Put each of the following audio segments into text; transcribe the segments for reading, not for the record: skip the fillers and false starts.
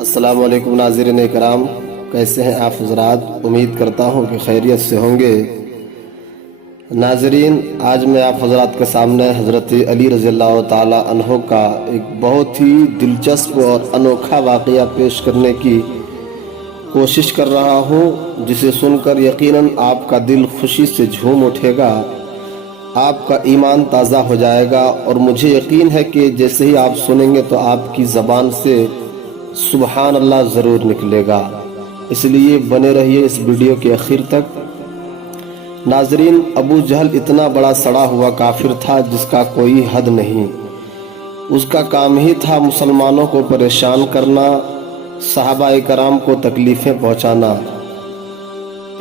अस्सलामु अलैकुम नाज़रीन इकराम, कैसे हैं आप हज़रात। उम्मीद करता हूं कि खैरियत से होंगे। नाज़रीन, आज मैं आप हज़रात के सामने हज़रत अली रज़ियल्लाहु ताला अन्हो का एक बहुत ही दिलचस्प और अनोखा वाक़या पेश करने की कोशिश कर रहा हूं, जिसे सुनकर यकीनन आपका दिल खुशी से झूम उठेगा, आपका ईमान ताज़ा हो जाएगा और मुझे यकीन है कि जैसे ही आप सुनेंगे तो आपकी ज़बान से सुबहान अल्लाह ज़रूर निकलेगा। इसलिए बने रहिए इस वीडियो के आखिर तक। नाज़रीन, अबू जहल इतना बड़ा सड़ा हुआ काफिर था जिसका कोई हद नहीं। उसका काम ही था मुसलमानों को परेशान करना, सहाबा कराम को तकलीफ़ें पहुंचाना।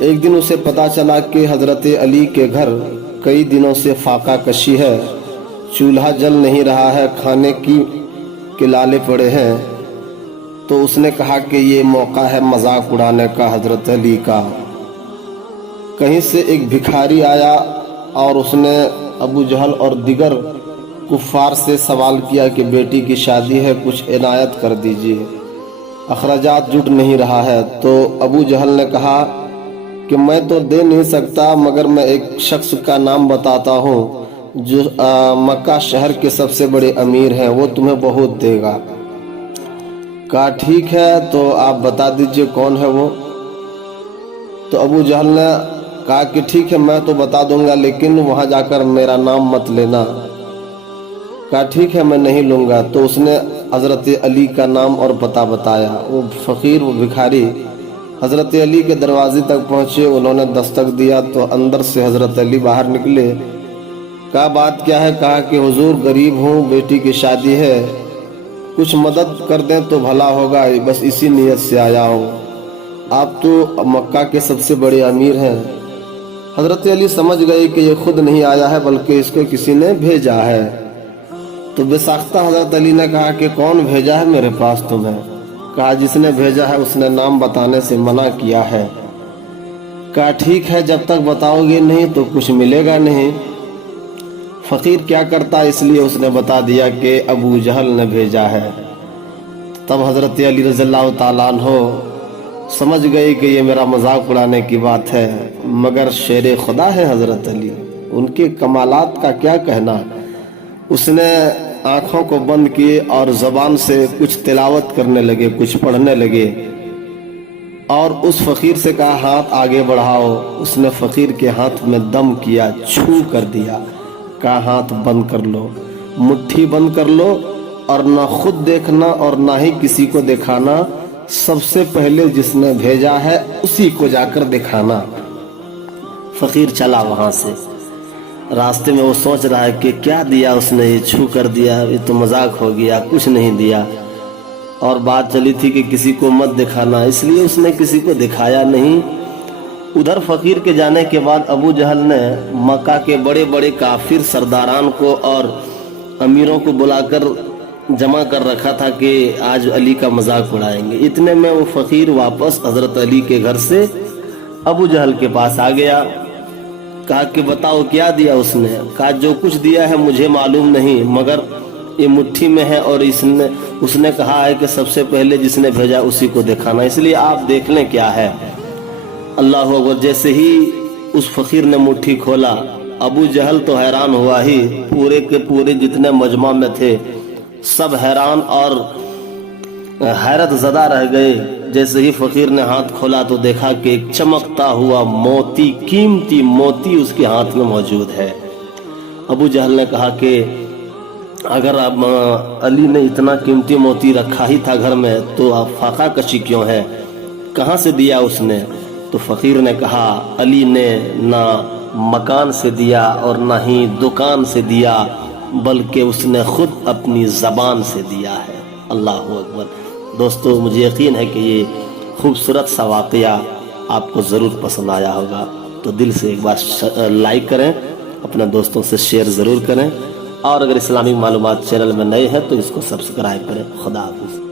एक दिन उसे पता चला कि हज़रत अली के घर कई दिनों से फाका कशी है, चूल्हा जल नहीं रहा है, खाने के लाले पड़े हैं। तो उसने कहा कि ये मौका है मजाक उड़ाने का हज़रत अली का। कहीं से एक भिखारी आया और उसने अबू जहल और दिगर कुफ़ार से सवाल किया कि बेटी की शादी है, कुछ इनायत कर दीजिए, अखराजात जुट नहीं रहा है। तो अबू जहल ने कहा कि मैं तो दे नहीं सकता, मगर मैं एक शख्स का नाम बताता हूँ जो मक्का शहर के सबसे बड़े अमीर हैं, वो तुम्हें बहुत देगा। कहा ठीक है, तो आप बता दीजिए कौन है वो। तो अबू जहल ने कहा कि ठीक है, मैं तो बता दूंगा, लेकिन वहां जाकर मेरा नाम मत लेना। कहा ठीक है, मैं नहीं लूंगा। तो उसने हज़रत अली का नाम और पता बताया। वो फ़कीर, वो भिखारी हज़रत अली के दरवाजे तक पहुँचे। उन्होंने दस्तक दिया तो अंदर से हज़रत अली बाहर निकले। कहा बात क्या है। कहा कि हुजूर गरीब हूँ, बेटी की शादी है, कुछ मदद कर दें तो भला होगा, बस इसी नीयत से आया हूँ। आप तो मक्का के सबसे बड़े अमीर हैं। हज़रत अली समझ गए कि ये खुद नहीं आया है बल्कि इसको किसी ने भेजा है। तो बेसाख्ता हज़रत अली ने कहा कि कौन भेजा है मेरे पास तुम्हें। कहा जिसने भेजा है उसने नाम बताने से मना किया है। कहा ठीक है, जब तक बताओगे नहीं तो कुछ मिलेगा नहीं। फ़कीर क्या करता, इसलिए उसने बता दिया कि अबू जहल ने भेजा है। तब हज़रत अली रज़ियल्लाहु ताला अन्हो समझ गए कि ये मेरा मजाक उड़ाने की बात है, मगर शेर खुदा है हज़रत अली, उनके कमालात का क्या कहना। उसने आँखों को बंद किए और ज़बान से कुछ तिलावत करने लगे, कुछ पढ़ने लगे और उस फ़कीर से कहा हाथ आगे बढ़ाओ। उसने फ़कीर के हाथ में दम किया, छू कर दिया। कहा हाथ बंद कर लो, मुट्ठी बंद कर लो और ना खुद देखना और ना ही किसी को दिखाना। सबसे पहले जिसने भेजा है उसी को जाकर दिखाना। फ़कीर चला वहाँ से। रास्ते में वो सोच रहा है कि क्या दिया उसने, ये छू कर दिया, ये तो मजाक हो गया, कुछ नहीं दिया। और बात चली थी कि किसी को मत दिखाना, इसलिए उसने किसी को दिखाया नहीं। उधर फ़कीर के जाने के बाद अबू जहल ने मक्का के बड़े बड़े काफिर सरदारान को और अमीरों को बुलाकर जमा कर रखा था कि आज अली का मजाक उड़ाएंगे। इतने में वो फ़कीर वापस हज़रत अली के घर से अबू जहल के पास आ गया। कहा कि बताओ क्या दिया उसने। कहा जो कुछ दिया है मुझे मालूम नहीं, मगर ये मुट्ठी में है और उसने कहा है कि सबसे पहले जिसने भेजा उसी को दिखाना, इसलिए आप देख लें क्या है। अल्लाह अकबर। जैसे ही उस फ़कीर ने मुट्ठी खोला, अबू जहल तो हैरान हुआ ही, पूरे के पूरे जितने मजमा में थे सब हैरान और हैरत ज़दा रह गए। जैसे ही फ़कीर ने हाथ खोला तो देखा कि एक चमकता हुआ मोती, कीमती मोती उसके हाथ में मौजूद है। अबू जहल ने कहा कि अगर आप अली ने इतना कीमती मोती रखा ही था घर में तो आप फाका कशी क्यों है, कहाँ से दिया उसने। तो फ़कीर ने कहा अली ने ना मकान से दिया और ना ही दुकान से दिया, बल्कि उसने खुद अपनी ज़बान से दिया है। अल्लाह अकबर। दोस्तों, मुझे यकीन है कि ये खूबसूरत सा वाक़या आपको ज़रूर पसंद आया होगा। तो दिल से एक बार लाइक करें, अपने दोस्तों से शेयर ज़रूर करें और अगर इस्लामी मालूमात चैनल में नए हैं तो इसको सब्सक्राइब करें। खुदा हाफ़िज़।